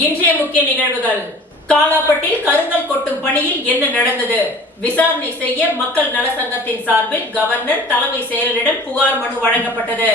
இன்றைய முக்கிய நிகழ்வுகள். காலாப்பட்டில் கருங்கல் கொட்டும் பணியில் என்ன நடந்தது? விசாரணை செய்ய மக்கள் நல சங்கத்தின் சார்பில் கவர்னர் தலைமை செயலரிடம் புகார் மனு வழங்கப்பட்டது.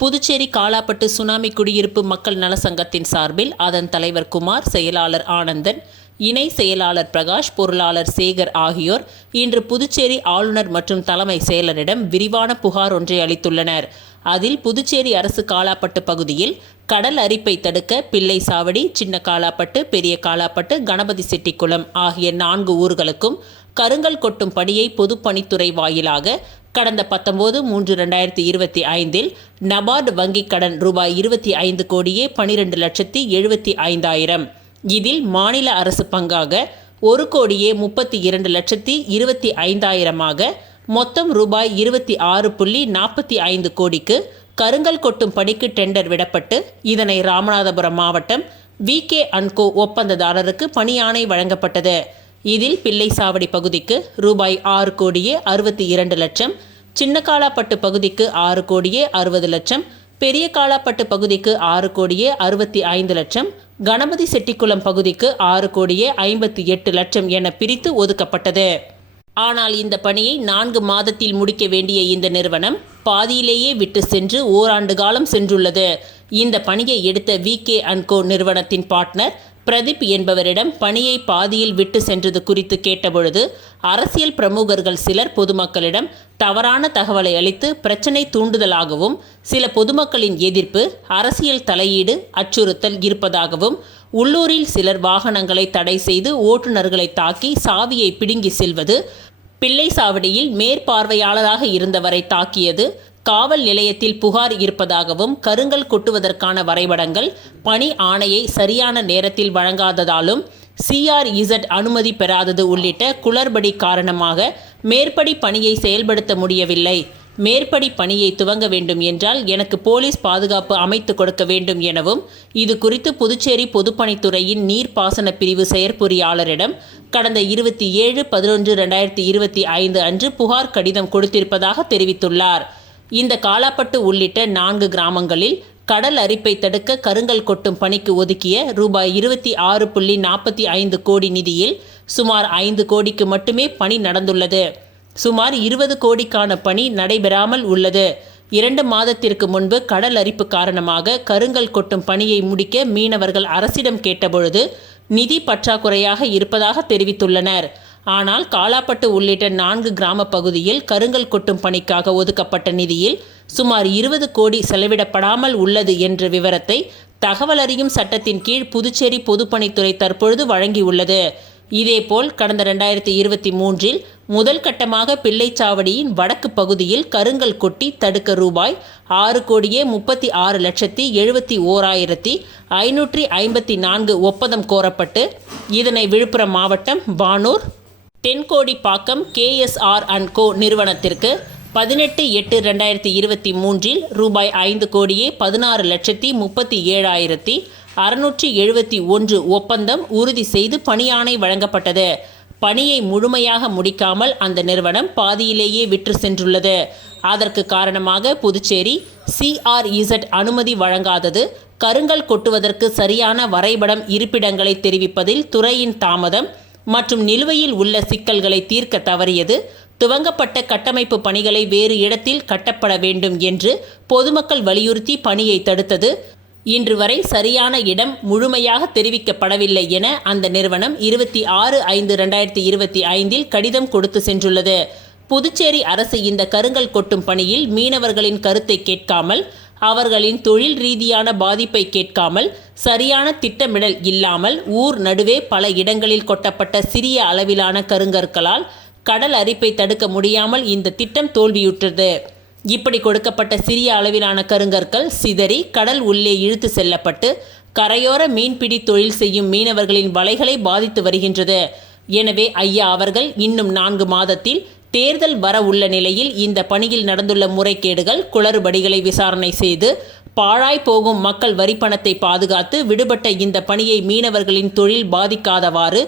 புதுச்சேரி காலாப்பட்டு சுனாமி குடியிருப்பு மக்கள் நல சங்கத்தின் சார்பில் அதன் தலைவர் குமார், செயலாளர் ஆனந்தன், இணை செயலாளர் பிரகாஷ், பொருளாளர் சேகர் ஆகியோர் இன்று புதுச்சேரி ஆளுநர் மற்றும் தலைமை செயலரிடம் விரிவான புகார் ஒன்றை அளித்துள்ளனர். அதில் புதுச்சேரி அரசு காலாப்பட்டு பகுதியில் கடல் அரிப்பை தடுக்க பிள்ளை சாவடி, சின்ன காலாப்பட்டு, பெரிய காலாப்பட்டு, கணபதி செட்டிக்குளம் ஆகிய 4 ஊர்களுக்கும் கருங்கல் கொட்டும் பணியை பொதுப்பணித்துறை வாயிலாக கடந்த 19/3/2025 நபார்டு வங்கிக் கடன் ரூபாய் 25 கோடியே 12,75,000. இதில் மாநில அரசு பங்காக 1 கோடியே 32,25,000 மொத்தம் ரூபாய் 26.45 கோடிக்கு கருங்கல் கொட்டும் பணிக்கு டெண்டர் விடப்பட்டு இதனை ராமநாதபுரம் மாவட்டம் VK&Co ஒப்பந்ததாரருக்கு பணி ஆணை வழங்கப்பட்டது. இதில் பிள்ளைசாவடி பகுதிக்கு ரூபாய் 6 கோடியே 62 லட்சம், சின்ன காலாப்பட்டு பகுதிக்கு 6 கோடியே 60 லட்சம், பெரிய காலாப்பட்டு பகுதிக்கு 6 கோடியே 65 லட்சம், கணபதி செட்டிக்குளம் பகுதிக்கு 6 கோடியே 58 லட்சம் என பிரித்து ஒதுக்கப்பட்டது. ஆனால் இந்த பணியை 4 மாதத்தில் முடிக்க வேண்டிய இந்த நிறுவனம் பாதியிலேயே விட்டு சென்று ஓராண்டு காலம் சென்றுள்ளது. இந்த பணியை எடுத்த VK&Co நிறுவனத்தின் பார்ட்னர் பிரதீப் என்பவரிடம் பணியை பாதியில் விட்டு சென்றது குறித்து கேட்டபொழுது அரசியல் பிரமுகர்கள் சிலர் பொதுமக்களிடம் தவறான தகவலை அளித்து பிரச்சனை தூண்டுதலாகவும், சில பொதுமக்களின் எதிர்ப்பு, அரசியல் தலையீடு, அச்சுறுத்தல் இருப்பதாகவும், உள்ளூரில் சிலர் வாகனங்களை தடை செய்து ஓட்டுநர்களை தாக்கி சாவியை பிடுங்கி செல்வது, பிள்ளை சாவடியில் மேற்பார்வையாளராக இருந்தவரை தாக்கியது, காவல் நிலையத்தில் புகார் இருப்பதாகவும், கருங்கல் கொட்டுவதற்கான வரைபடங்கள், பணி ஆணையை சரியான நேரத்தில் வழங்காததாலும், CRZ அனுமதி பெறாதது உள்ளிட்ட குளறுபடி காரணமாக மேற்படி பணியை செயல்படுத்த முடியவில்லை. மேற்படி பணியை துவங்க வேண்டும் என்றால் எனக்கு போலீஸ் பாதுகாப்பு அமைத்து கொடுக்க வேண்டும் எனவும், இது குறித்து புதுச்சேரி பொதுப்பணித்துறையின் நீர்ப்பாசன பிரிவு செயற்பொறியாளரிடம் கடந்த 27/11/2025 அன்று புகார் கடிதம் கொடுத்திருப்பதாக தெரிவித்துள்ளார். இந்த காலாப்பட்டு உள்ளிட்ட 4 கிராமங்களில் கடல் அரிப்பை தடுக்க கருங்கல் கொட்டும் பணிக்கு ஒதுக்கிய ரூபாய் 26.45 கோடி நிதியில் சுமார் 5 கோடிக்கு மட்டுமே பணி நடந்துள்ளது. சுமார் 20 கோடிக்கான பணி நடைபெறாமல் உள்ளது. 2 மாதத்திற்கு முன்பு கடல் அரிப்பு காரணமாக கருங்கல் கொட்டும் பணியை முடிக்க மீனவர்கள் அரசிடம் கேட்டபொழுது நிதி பற்றாக்குறையாக இருப்பதாக தெரிவித்துள்ளனர். ஆனால் காலாப்பட்டு உள்ளிட்ட 4 கிராம பகுதியில் கருங்கல் கொட்டும் பணிக்காக ஒதுக்கப்பட்ட நிதியில் சுமார் 20 கோடி செலவிடப்படாமல் உள்ளது என்ற விவரத்தை தகவல் அறியும் சட்டத்தின் கீழ் புதுச்சேரி பொதுப்பணித்துறை தற்பொழுது வழங்கியுள்ளது. இதேபோல் கடந்த 2023 முதல் கட்டமாக பிள்ளைச்சாவடியின் வடக்கு பகுதியில் கருங்கல் கொட்டி தடுக்க ரூபாய் 6 கோடியே 36,71,554 ஒப்பந்தம் கோரப்பட்டு இதனை விழுப்புரம் மாவட்டம் பானூர், தென்கோடிப்பாக்கம் KSR&Co நிறுவனத்திற்கு 18/8/2023 ரூபாய் 5 கோடியே 16,37,671 ஒப்பந்தம் உறுதி செய்து பணியாணை வழங்கப்பட்டது. பணியை முழுமையாக முடிக்காமல் அந்த நிறுவனம் பாதியிலேயே விற்று சென்றுள்ளது. அதற்கு காரணமாக புதுச்சேரி CRZ அனுமதி வழங்காதது, கருங்கல் கொட்டுவதற்கு சரியான வரைபடம் இருப்பிடங்களை தெரிவிப்பதில் துறையின் தாமதம் மற்றும் நிலுவையில் உள்ள சிக்கல்களை தீர்க்க தவறியது, துவங்கப்பட்ட கட்டமைப்பு பணிகளை வேறு இடத்தில் கட்டப்பட வேண்டும் என்று பொதுமக்கள் வலியுறுத்தி பணியை தடுத்தது, இன்று வரை சரியான இடம் முழுமையாக தெரிவிக்கப்படவில்லை என அந்த நிறுவனம் 26/5/2025 கடிதம் கொடுத்து சென்றுள்ளது. புதுச்சேரி அரசு இந்த கருங்கல் கொட்டும் பணியில் மீனவர்களின் கருத்தை கேட்காமல், அவர்களின் தொழில் ரீதியான பாதிப்பை கேட்காமல், சரியான திட்டமிடல் இல்லாமல் ஊர் நடுவே பல இடங்களில் கொட்டப்பட்ட சிறிய அளவிலான கருங்கற்களால் கடல் அரிப்பை தடுக்க முடியாமல் இந்த திட்டம் தோல்வியுற்றது. இப்படி கொடுக்கப்பட்ட சிறிய அளவிலான கருங்கற்கள் சிதறி கடல் உள்ளே இழுத்து செல்லப்பட்டு கரையோர மீன்பிடி தொழில் செய்யும் மீனவர்களின் வலைகளை பாதித்து வருகின்றது. எனவே ஐயா அவர்கள் இன்னும் 4 மாதத்தில் தேர்தல் வர உள்ள நிலையில் இந்த பணியில் நடந்துள்ள முறைகேடுகள், குளறுபடிகளை விசாரணை செய்து பாழாய் போகும் மக்கள் வரிப்பணத்தை பாதுகாத்து விடுபட்ட இந்த பணியை மீனவர்களின் தொழில் பாதிக்காதவாறு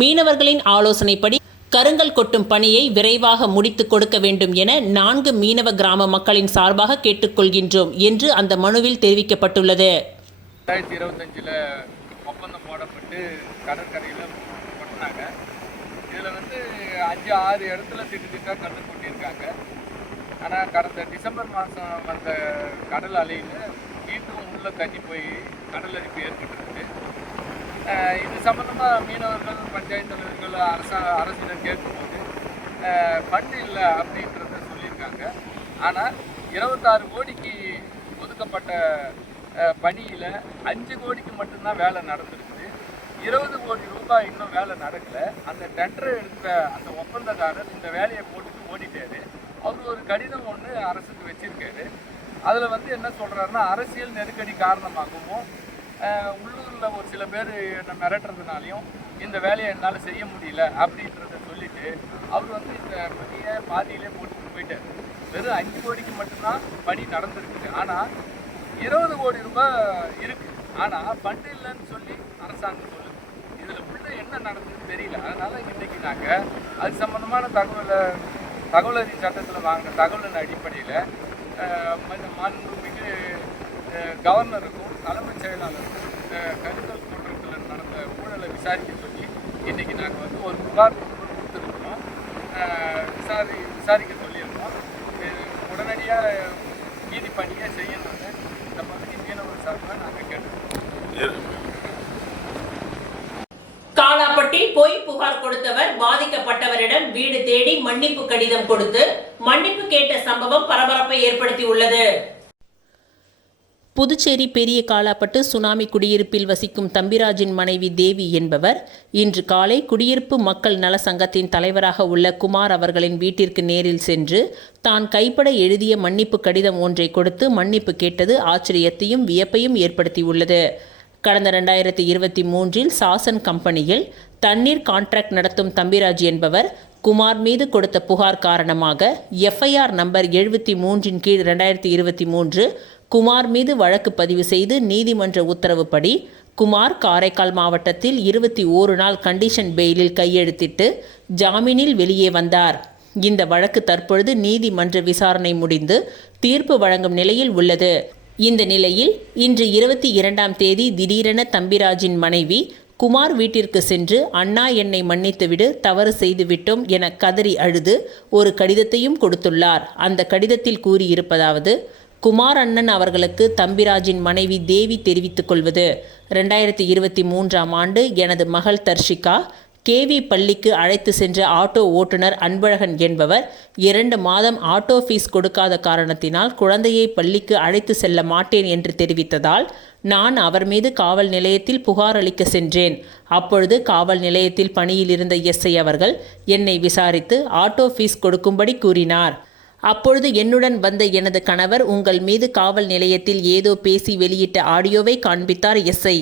மீனவர்களின் ஆலோசனைப்படி கருங்கல் கொட்டும் பணியை விரைவாக முடித்து கொடுக்க வேண்டும் என 4 மீனவ கிராம மக்களின் சார்பாக கேட்டுக்கொள்கின்றோம் என்று அந்த மனுவில் தெரிவிக்கப்பட்டுள்ளது. 2025 ஒப்பந்தம் போடப்பட்டு கடற்கரையில் கொட்டினாங்க. இதில் 5-6 இடத்துல திட்டாக கல் கொட்டியிருக்காங்க. ஆனால் கடந்த டிசம்பர் மாதம் வந்த கடல் அலையில் வீட்டுக்கும் உள்ள தண்ணி போய் கடல் அரிப்பு ஏற்பட்டிருக்கு. இது சம்மந்தமாக மீனவர்கள், பஞ்சாயத்து தலைவர்கள், அரசினர் கேட்கும்போது ஃபண்டு இல்லை அப்படின்றத சொல்லியிருக்காங்க. ஆனால் 26 கோடிக்கு ஒதுக்கப்பட்ட பணியில் 5 கோடிக்கு மட்டும்தான் வேலை நடந்திருக்குது. 20 கோடி ரூபாய் இன்னும் வேலை நடக்கலை. அந்த டெண்டரை எடுத்த அந்த ஒப்பந்தக்காரர் இந்த வேலையை போட்டுட்டு ஓடிட்டாரு. அவர் ஒரு கடிதம் ஒன்று அரசுக்கு வச்சிருக்காரு. அதில் என்ன சொல்கிறாருன்னா, அரசியல் நெருக்கடி காரணமாகவும் உள்ளூரில் ஒரு சில பேர் என்ன மிரட்டுறதுனாலையும் இந்த வேலையை என்னால் செய்ய முடியல அப்படின்றத சொல்லிவிட்டு அவர் இந்த பணியை பாதியிலே போட்டுட்டு போயிட்டார். வெறும் 5 கோடிக்கு மட்டும்தான் பணி நடந்திருக்குது. ஆனால் 20 கோடி ரூபாய் இருக்குது. ஆனால் ஃபண்டு இல்லைன்னு சொல்லி அரசாங்கம் சொல்லுது. இதில் உள்ள என்ன நடந்ததுன்னு தெரியல. அதனால் இன்றைக்கி நாங்கள் அது சம்மந்தமான தகவல் அறியும் சட்டத்தில் வாங்கின தகவலின் அடிப்படையில் மாண்புமிகு கவர்னருக்கும் தலைமைச் செயலாளருக்கும் கருங்கல் குற்றத்தில் நடந்த ஊழலை விசாரிக்க சொல்லி இன்றைக்கி நாங்கள் ஒரு புகார் கொடுத்துருக்கோம். விசாரிக்க சொல்லியிருக்கோம். உடனடியாக நீதி பணியை செய்யணும்னு இந்த பகுதி மீனவர் சார்பாக நாங்கள் கேட்டோம். காலாப்பட்டில் பொய் புகார் கொடுத்தவர் பாதிக்கப்பட்டவரிடம் வீடு தேடி மன்னிப்பு கடிதம் கொடுத்து மன்னிப்பு கேட்ட சம்பவம் பரபரப்பை ஏற்படுத்தியுள்ளது. புதுச்சேரி பெரிய காலாப்பட்டு சுனாமி குடியிருப்பில் வசிக்கும் தம்பிராஜின் மனைவி தேவி என்பவர் இன்று காலை குடியிருப்பு மக்கள் நல சங்கத்தின் தலைவராக உள்ள குமார் அவர்களின் வீட்டிற்கு நேரில் சென்று தான் கைப்பட எழுதிய மன்னிப்பு கடிதம் ஒன்றை கொடுத்து மன்னிப்பு கேட்டது ஆச்சரியத்தையும் வியப்பையும் ஏற்படுத்தியுள்ளது. கடந்த 2023 சாசன் கம்பெனியில் தண்ணீர் கான்ட்ராக்ட் நடத்தும் தம்பிராஜ் என்பவர் குமார் மீது கொடுத்த புகார் காரணமாக FIR நம்பர் 73 கீழ் 2023 குமார் மீது வழக்கு பதிவு செய்து நீதிமன்ற உத்தரவுப்படி குமார் காரைக்கால் மாவட்டத்தில் 21 நாள் கண்டிஷன் பெயிலில் கையெழுத்திட்டு ஜாமீனில் வெளியே வந்தார். இந்த வழக்கு தற்பொழுது நீதிமன்ற விசாரணை முடிந்து தீர்ப்பு வழங்கும் நிலையில் உள்ளது. இந்த நிலையில் இன்று 22ஆம் தேதி திடீரென தம்பிராஜின் மனைவி குமார் வீட்டிற்கு சென்று அண்ணா என்னை மன்னித்துவிடு, தவறு செய்துவிட்டோம் என கதறி அழுது ஒரு கடிதத்தையும் கொடுத்துள்ளார். அந்த கடிதத்தில் கூறியிருப்பதாவது: குமார் அண்ணன் அவர்களுக்கு தம்பிராஜின் மனைவி தேவி தெரிவித்துக் கொள்வது: 2023ஆம் ஆண்டு எனது மகள் தர்ஷிகா KV பள்ளிக்கு அழைத்து சென்ற ஆட்டோ ஓட்டுநர் அன்பழகன் என்பவர் 2 மாதம் ஆட்டோ ஃபீஸ் கொடுக்காத காரணத்தினால் குழந்தையை பள்ளிக்கு அழைத்து செல்ல மாட்டேன் என்று தெரிவித்ததால் நான் அவர் மீது காவல் நிலையத்தில் புகார் அளிக்க சென்றேன். அப்பொழுது காவல் நிலையத்தில் பணியில் இருந்த SI அவர்கள் என்னை விசாரித்து ஆட்டோ ஃபீஸ் கொடுக்கும்படி கூறினார். அப்பொழுது என்னுடன் வந்த எனது கணவர் உங்கள் மீது காவல் நிலையத்தில் ஏதோ பேசி வெளியிட்ட ஆடியோவை காண்பித்தார் SI.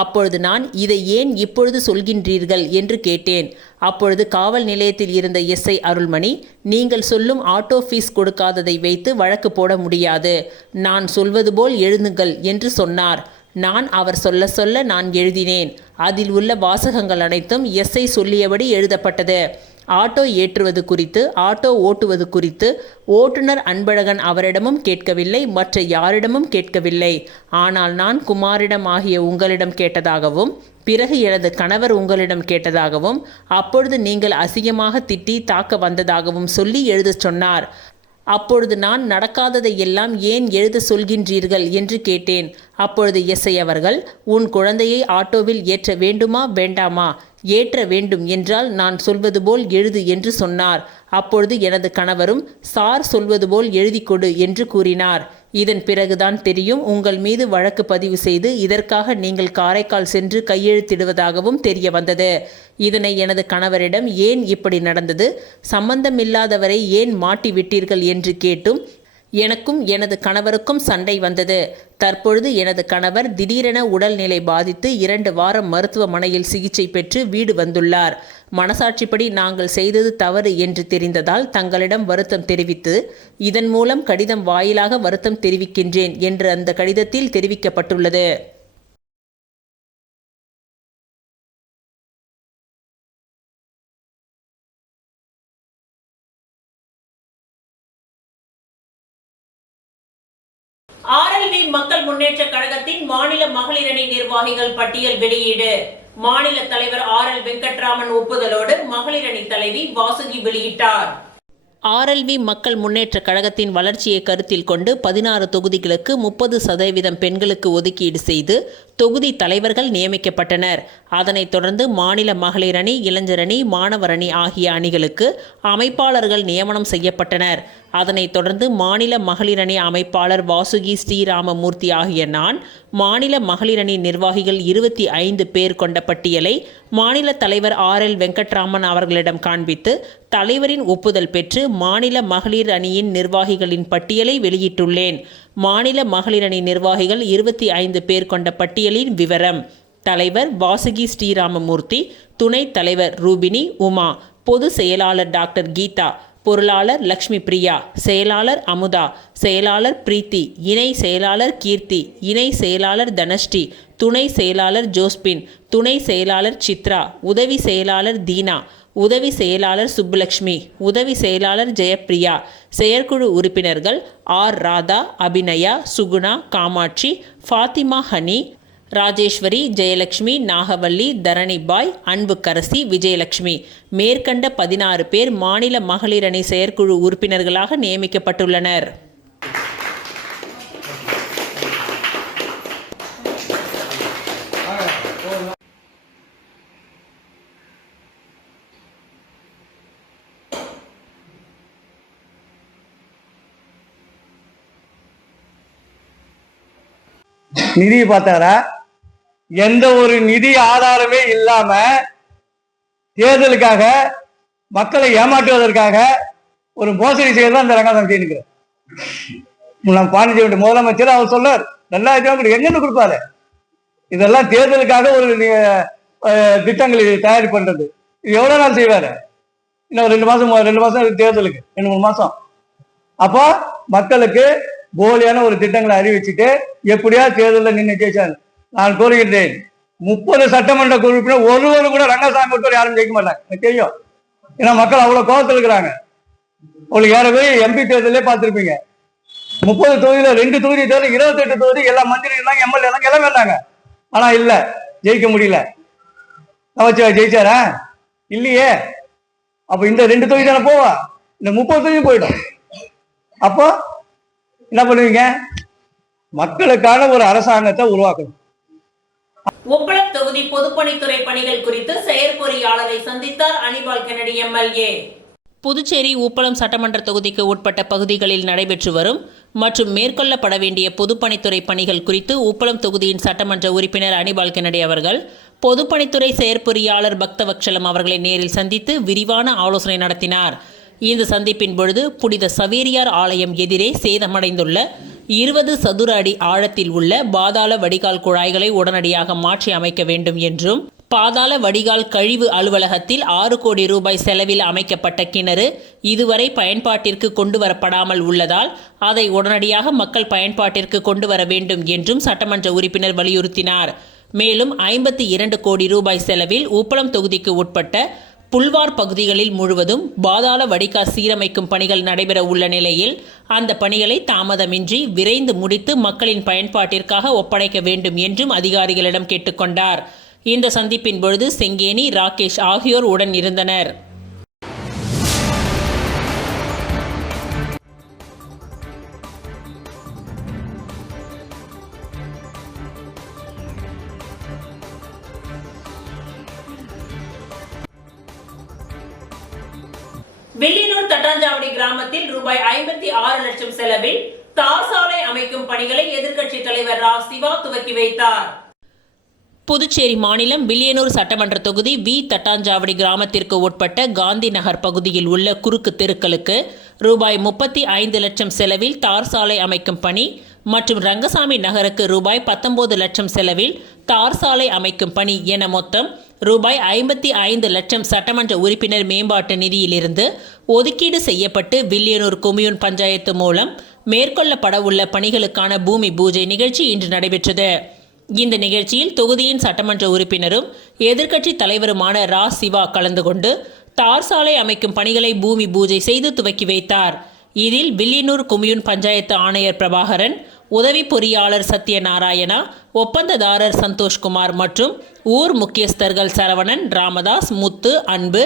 அப்பொழுது நான் இதை ஏன் இப்பொழுது சொல்கின்றீர்கள் என்று கேட்டேன். அப்பொழுது காவல் நிலையத்தில் இருந்த SI அருள்மணி, நீங்கள் சொல்லும் ஆட்டோ ஃபீஸ் கொடுக்காததை வைத்து வழக்கு போட முடியாது, நான் சொல்வது போல் எழுதுங்கள் என்று சொன்னார். நான் அவர் சொல்ல நான் எழுதினேன். அதில் உள்ள வாசகங்கள் அனைத்தும் SI சொல்லியபடி எழுதப்பட்டது. ஆட்டோ ஏற்றுவது குறித்து, ஆட்டோ ஓட்டுவது குறித்து ஓட்டுநர் அன்பழகன் அவரிடமும் கேட்கவில்லை, மற்ற யாரிடமும் கேட்கவில்லை. ஆனால் நான் குமாரிடம் ஆகிய உங்களிடம் கேட்டதாகவும், பிறகு எனது கணவர் உங்களிடம் கேட்டதாகவும், அப்பொழுது நீங்கள் அசிங்கமாக திட்டி தாக்க வந்ததாகவும் சொல்லி எழுதச் சொன்னார். அப்பொழுது நான் நடக்காததை எல்லாம் ஏன் எழுத சொல்கின்றீர்கள் என்று கேட்டேன். அப்பொழுது SI அவர்கள், உன் குழந்தையை ஆட்டோவில் ஏற்ற வேண்டுமா வேண்டாமா? ஏற்ற வேண்டும் என்றால் நான் சொல்வது போல் எழுது என்று சொன்னார். அப்பொழுது எனது கணவரும் சார் சொல்வது போல் எழுதி கொடு என்று கூறினார். இதன் பிறகுதான் தெரியும் உங்கள் மீது வழக்கு பதிவு செய்து இதற்காக நீங்கள் காரைக்கால் சென்று கையெழுத்திடுவதாகவும் தெரிய வந்தது. இதனை எனது கணவரிடம் ஏன் இப்படி நடந்தது, சம்பந்தமில்லாதவரை ஏன் மாட்டி விட்டீர்கள் என்று கேட்டும் எனக்கும் எனது கணவருக்கும் சண்டை வந்தது. தற்பொழுது எனது கணவர் திடீரென உடல்நிலை பாதித்து 2 வாரம் மருத்துவமனையில் சிகிச்சை பெற்று வீடு வந்துள்ளார். மனசாட்சிப்படி நாங்கள் செய்தது தவறு என்று தெரிந்ததால் தங்களிடம் வருத்தம் தெரிவித்து இதன் மூலம் கடிதம் வாயிலாக வருத்தம் தெரிவிக்கின்றேன் என்று அந்த கடிதத்தில் தெரிவிக்கப்பட்டுள்ளது. ஆர்எல்வி மக்கள் முன்னேற்ற கழகத்தின் மாநில மகளிர் அணி நிர்வாகிகள் பட்டியல் வெளியீடு. மாநில தலைவர் ஆர்.எல். வெங்கட்ராமன் ஒப்புதலோடு மகளிர் அணி தலைவி வாசுகி வெளியிட்டார். ஆர்எல்வி மக்கள் முன்னேற்ற கழகத்தின் வளர்ச்சியை கருத்தில் கொண்டு 16 தொகுதிகளுக்கு 30% பெண்களுக்கு ஒதுக்கீடு செய்து தொகுதி தலைவர்கள் நியமிக்கப்பட்டனர். அதனைத் தொடர்ந்து மாநில மகளிர் அணி, இளைஞர் அணி, மாணவர் அணி ஆகிய அணிகளுக்கு அமைப்பாளர்கள் நியமனம் செய்யப்பட்டனர். அதனைத் தொடர்ந்து மாநில மகளிர் அணி அமைப்பாளர் வாசுகி ஸ்ரீராமமூர்த்தி ஆகிய நான் மாநில மகளிர் அணி நிர்வாகிகள் 25 பேர் கொண்ட பட்டியலை மாநில தலைவர் ஆர்.எல். வெங்கட்ராமன் அவர்களிடம் காண்பித்து தலைவரின் ஒப்புதல் பெற்று மாநில மகளிர் அணியின் நிர்வாகிகளின் பட்டியலை வெளியிட்டுள்ளேன். மாநில மகளிர் அணி நிர்வாகிகள் 25 பேர் கொண்ட பட்டியலின் விவரம்: தலைவர் வாசுகி ஸ்ரீராமமூர்த்தி, துணைத் தலைவர் ரூபினி உமா, பொதுச் செயலாளர் டாக்டர் கீதா, பொருளாளர் லக்ஷ்மி பிரியா, செயலாளர் அமுதா, செயலாளர் பிரீத்தி, இணை செயலாளர் கீர்த்தி, இணை செயலாளர் தனஸ்ரீ, துணை செயலாளர் ஜோஸ்பின், துணை செயலாளர் சித்ரா, உதவி செயலாளர் தீனா, உதவி செயலாளர் சுப்புலட்சுமி, உதவி செயலாளர் ஜெயப்பிரியா. செயற்குழு உறுப்பினர்கள் ஆர். ராதா, அபிநயா, சுகுணா, காமாட்சி, ஃபாத்திமா, ஹனி, ராஜேஸ்வரி, ஜெயலட்சுமி, நாகவல்லி, தரணிபாய், அன்புக்கரசி, விஜயலட்சுமி. மேற்கண்ட 16 பேர் மாநில மகளிர் அணி செயற்குழு உறுப்பினர்களாக நியமிக்கப்பட்டுள்ளனர். நிதி பார்த்தாரா? எந்த ஒரு நிதி ஆதாரமே இல்லாம தேர்தலுக்காக மக்களை ஏமாற்றுவதற்காக ஒரு மோசடி செய்யறதா இந்த ரங்கசாமி செய்யணுங்கிற. நம்ம பாண்டிச்சேரி முதலமைச்சர் அவர் சொல்லார் 2000 எங்கன்னு கொடுப்பாரு. இதெல்லாம் தேர்தலுக்காக ஒரு திட்டங்களை தயார் பண்றது. இது எவ்வளவு நாள் செய்வாரு? இன்னும் 2 மாசம் தேர்தலுக்கு 2-3 மாசம். அப்போ மக்களுக்கு போலியான ஒரு திட்டங்களை அறிவிச்சுட்டு எப்படியா தேர்தலில் நின்று ஜெயிச்சாரு. நான் கோருகின்றேன், 30 சட்டமன்ற உறுப்பினர் ஒருவரும் கூட ரங்கசாமி விட்டு யாரும் ஜெயிக்க மாட்டாங்க. எனக்கு தெரியும். ஏன்னா மக்கள் அவ்வளவு கோபத்தில் இருக்கிறாங்க. உங்களுக்கு ஏறவே எம்பி தேர்தலே பார்த்துருப்பீங்க. 30 தொகுதியில 2 தொகுதி தேர்தல் 28 தொகுதி எல்லா மந்திரி இருந்தாங்க, எம்எல்ஏ இருந்தாங்க, எல்லாமே இருந்தாங்க. ஆனா இல்ல, ஜெயிக்க முடியல. நமச்சிவாய் ஜெயிச்சாரா? இல்லையே. அப்ப இந்த 2 தொகுதி தானே போவா, இந்த 30 தொகுதி போயிடும். அப்போ என்ன பண்ணுவீங்க? மக்களுக்கான ஒரு அரசாங்கத்தை உருவாக்கணும். உப்பளம் தொகுதி பொதுப்பணித்துறை பணிகள் குறித்து செயற்பொறியாளரை சந்தித்தார் அனிபால் கென்னடி எம்எல்ஏ. புதுச்சேரி உப்பளம் சட்டமன்ற தொகுதிக்கு உட்பட்ட பகுதிகளில் நடைபெற்று வரும் மற்றும் மேற்கொள்ளப்பட வேண்டிய பொதுப்பணித்துறை பணிகள் குறித்து உப்பளம் தொகுதியின் சட்டமன்ற உறுப்பினர் அனிபால் கென்னடி அவர்கள் பொதுப்பணித்துறை செயற்பொறியாளர் பக்தவத்சலம் அவர்களை நேரில் சந்தித்து விரிவான ஆலோசனை நடத்தினார். இந்த சந்திப்பின் பொழுது புனித சவேரியார் ஆலயம் எதிரே சேதமடைந்துள்ள 20 சதுர அடி ஆழத்தில் உள்ள பாதாள வடிகால் குழாய்களை உடனடியாக மாற்றி அமைக்க வேண்டும் என்றும், பாதாள வடிகால் கழிவு அலுவலகத்தில் 6 கோடி ரூபாய் செலவில் அமைக்கப்பட்ட கிணறு இதுவரை பயன்பாட்டிற்கு கொண்டு வரப்படாமல் உள்ளதால் அதை உடனடியாக மக்கள் பயன்பாட்டிற்கு கொண்டு வர வேண்டும் என்றும் சட்டமன்ற உறுப்பினர் வலியுறுத்தினார். மேலும் 52 கோடி ரூபாய் செலவில் உப்பளம் தொகுதிக்கு உட்பட்ட புல்வார் பகுதிகளில் முழுவதும் பாதாள வடிகால் சீரமைக்கும் பணிகள் நடைபெற உள்ள நிலையில் அந்த பணிகளை தாமதமின்றி விரைந்து முடித்து மக்களின் பயன்பாட்டிற்காக ஒப்படைக்க வேண்டும் என்றும் அதிகாரிகளிடம் கேட்டுக்கொண்டார். இந்த சந்திப்பின் பொழுது செங்கேணி, ராகேஷ் ஆகியோர் உடன் இருந்தனர். வில்லியனூர் தட்டாஞ்சாவடி கிராமத்தில் ரூபாய் 56 லட்சம் செலவில் தார் சாலை அமைக்கும் பணிகளை எதிர்க்கட்சித் தலைவர் ரா. சிவா துவக்கி வைத்தார். புதுச்சேரி மாநிலம் வில்லியனூர் சட்டமன்ற தொகுதி வி. தட்டாஞ்சாவடி கிராமத்திற்கு உட்பட்ட காந்தி நகர் பகுதியில் உள்ள குறுக்கு தெருக்களுக்கு ரூபாய் 35 லட்சம் செலவில் தார் சாலை அமைக்கும் பணி மற்றும் ரங்கசாமி நகருக்கு ரூபாய் 19 லட்சம் செலவில் தார் சாலை அமைக்கும் பணி என மொத்தம் ரூபாய் 55 லட்சம் சட்டமன்ற உறுப்பினர் மேம்பாட்டு நிதியிலிருந்து ஒதுக்கீடு செய்யப்பட்டு வில்லியனூர் கொம்யூன் பஞ்சாயத்து மூலம் மேற்கொள்ளப்பட உள்ள பணிகளுக்கான பூமி பூஜை நிகழ்ச்சி இன்று நடைபெற்றது. இந்த நிகழ்ச்சியில் தொகுதியின் சட்டமன்ற உறுப்பினரும் எதிர்க்கட்சி தலைவருமான ரா. சிவா கலந்து கொண்டு தார் சாலை அமைக்கும் பணிகளை பூமி பூஜை செய்து துவக்கி வைத்தார். இதில் வில்லியனூர் கொம்யூன் பஞ்சாயத்து ஆணையர் பிரபாகரன், உதவி பொறியாளர் சத்யநாராயணா, ஒப்பந்ததாரர் சந்தோஷ்குமார் மற்றும் ஊர் முக்கியஸ்தர்கள் சரவணன், ராமதாஸ், முத்து, அன்பு,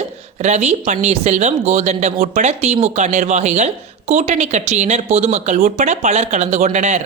ரவி, பன்னீர்செல்வம், கோதண்டம் உட்பட திமுக நிர்வாகிகள், கூட்டணி கட்சியினர், பொதுமக்கள் உட்பட பலர் கலந்து கொண்டனர்.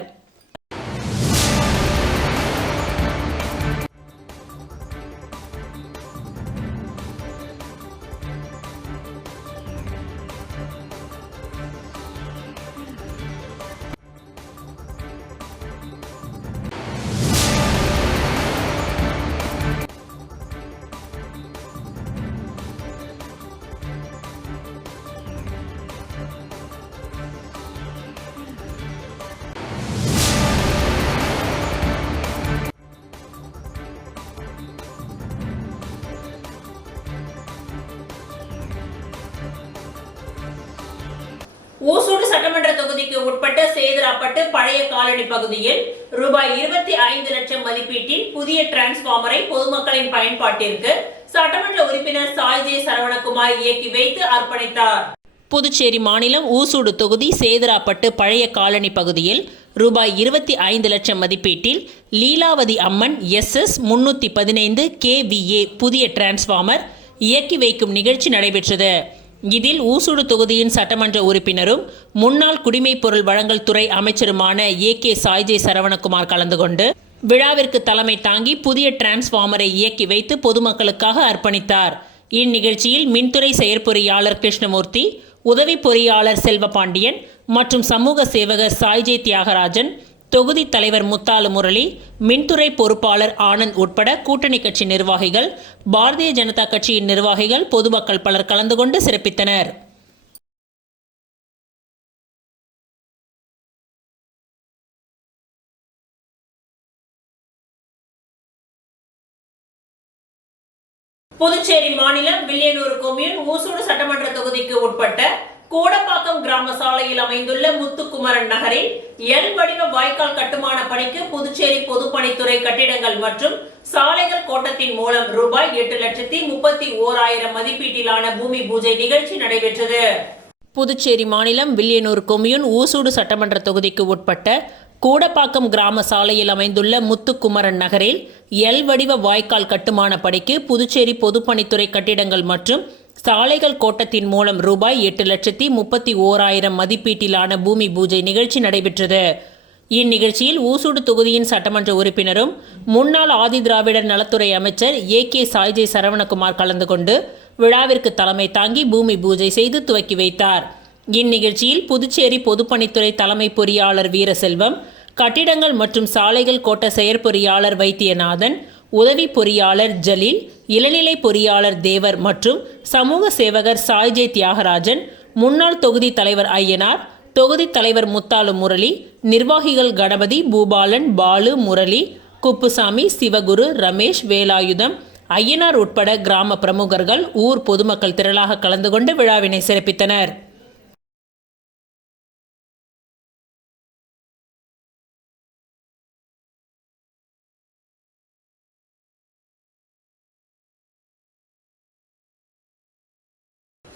ஊசூடு சட்டமன்ற தொகுதிக்கு உட்பட்ட சேதராப்பட்டு பழைய காலனி பகுதியில் ரூபாய் 25 லட்சம் மதிப்பீட்டில் புதிய டிரான்ஸ்பார்மரை பொதுமக்களின் பயன்பாட்டிற்கு சட்டமன்ற உறுப்பினர் சாய்ஜே சரவணகுமார் இயக்கி வைத்து அர்ப்பணித்தார். புதுச்சேரி மாநிலம் ஊசூடு தொகுதி சேதராப்பட்டு பழைய காலனி பகுதியில் ரூபாய் 25 லட்சம் மதிப்பீட்டில் லீலாவதி அம்மன் SS 315 kVA புதிய டிரான்ஸ்பார்மர் இயக்கி வைக்கும் நிகழ்ச்சி நடைபெற்றது. இதில் ஊசூடு தொகுதியின் சட்டமன்ற உறுப்பினரும் முன்னாள் குடிமைப் பொருள் வழங்கல் துறை அமைச்சருமான AK சாய்ஜே சரவணகுமார் கலந்து கொண்டு விழாவிற்கு தலைமை தாங்கி புதிய டிரான்ஸ்பார்மரை இயக்கி வைத்து பொதுமக்களுக்காக அர்ப்பணித்தார். இந்நிகழ்ச்சியில் மின்துறை செயற்பொறியாளர் கிருஷ்ணமூர்த்தி, உதவி பொறியாளர் செல்வபாண்டியன் மற்றும் சமூக சேவகர் சாய்ஜே தியாகராஜன், தொகுதி தலைவர் முத்தாலு முரளி, மின்துறை பொறுப்பாளர் ஆனந்த் உட்பட கூட்டணி கட்சி நிர்வாகிகள், பாரதிய ஜனதா கட்சியின் நிர்வாகிகள், பொதுமக்கள் பலர் கலந்து கொண்டு சிறப்பித்தனர். புதுச்சேரி மாநிலம் வில்லியனூர் கொம்யூன் ஊசூடு சட்டமன்ற தொகுதிக்கு உட்பட்ட கோடப்பாக்கம் கிராம சாலையில் அமைந்துள்ள முத்துக்குமரன் நகரில் எல் வடிவ வாய்க்கால் கட்டுமான பணிக்கு புதுச்சேரி பொதுப்பணித்துறை கட்டிடங்கள் மற்றும் சாலைகள் கோட்டத்தின் மூலம் ரூபாய் 8,31,000 மதிப்பீட்டிலான பூமி பூஜை நிகழ்ச்சி நடைபெற்றது. புதுச்சேரி மாநிலம் வில்லியனூர் கொம்யூன் ஊசூடு சட்டமன்ற தொகுதிக்கு உட்பட்ட கூடப்பாக்கம் கிராம சாலையில் அமைந்துள்ள முத்துக்குமரன் நகரில் எல் வடிவ வாய்க்கால் கட்டுமான பணிக்கு புதுச்சேரி பொதுப்பணித்துறை கட்டிடங்கள் மற்றும் சாலைகள் கோட்டத்தின் மூலம் ரூபாய் 8,31,000 மதிப்பீட்டிலான பூமி பூஜை நிகழ்ச்சி நடைபெற்றது. இந்நிகழ்ச்சியில் ஊசூடு தொகுதியின் சட்டமன்ற உறுப்பினரும் முன்னாள் ஆதி திராவிடர் நலத்துறை அமைச்சர் AK சாய்ஜே சரவணகுமார் கலந்து கொண்டு விழாவிற்கு தலைமை தாங்கி பூமி பூஜை செய்து துவக்கி வைத்தார். இந்நிகழ்ச்சியில் புதுச்சேரி பொதுப்பணித்துறை தலைமை பொறியாளர் வீரசெல்வம், கட்டிடங்கள் மற்றும் சாலைகள் கோட்ட செயற்பொறியாளர் வைத்தியநாதன், உதவி பொறியாளர் ஜலீல், இளநிலை பொறியாளர் தேவர் மற்றும் சமூக சேவகர் சாய்ஜே தியாகராஜன், முன்னாள் தொகுதி தலைவர் ஐயனார், தொகுதி தலைவர் முத்தாலு முரளி, நிர்வாகிகள் கணபதி, பூபாலன், பாலு, முரளி, குப்புசாமி, சிவகுரு, ரமேஷ், வேலாயுதம், ஐயனார் உட்பட கிராம பிரமுகர்கள், ஊர் பொதுமக்கள் திரளாக கலந்து கொண்டு விழாவினை சிறப்பித்தனர்.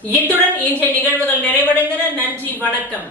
இத்துடன் இன்றைய நிகழ்வுகள் நிறைவடைந்தன. நன்றி, வணக்கம்.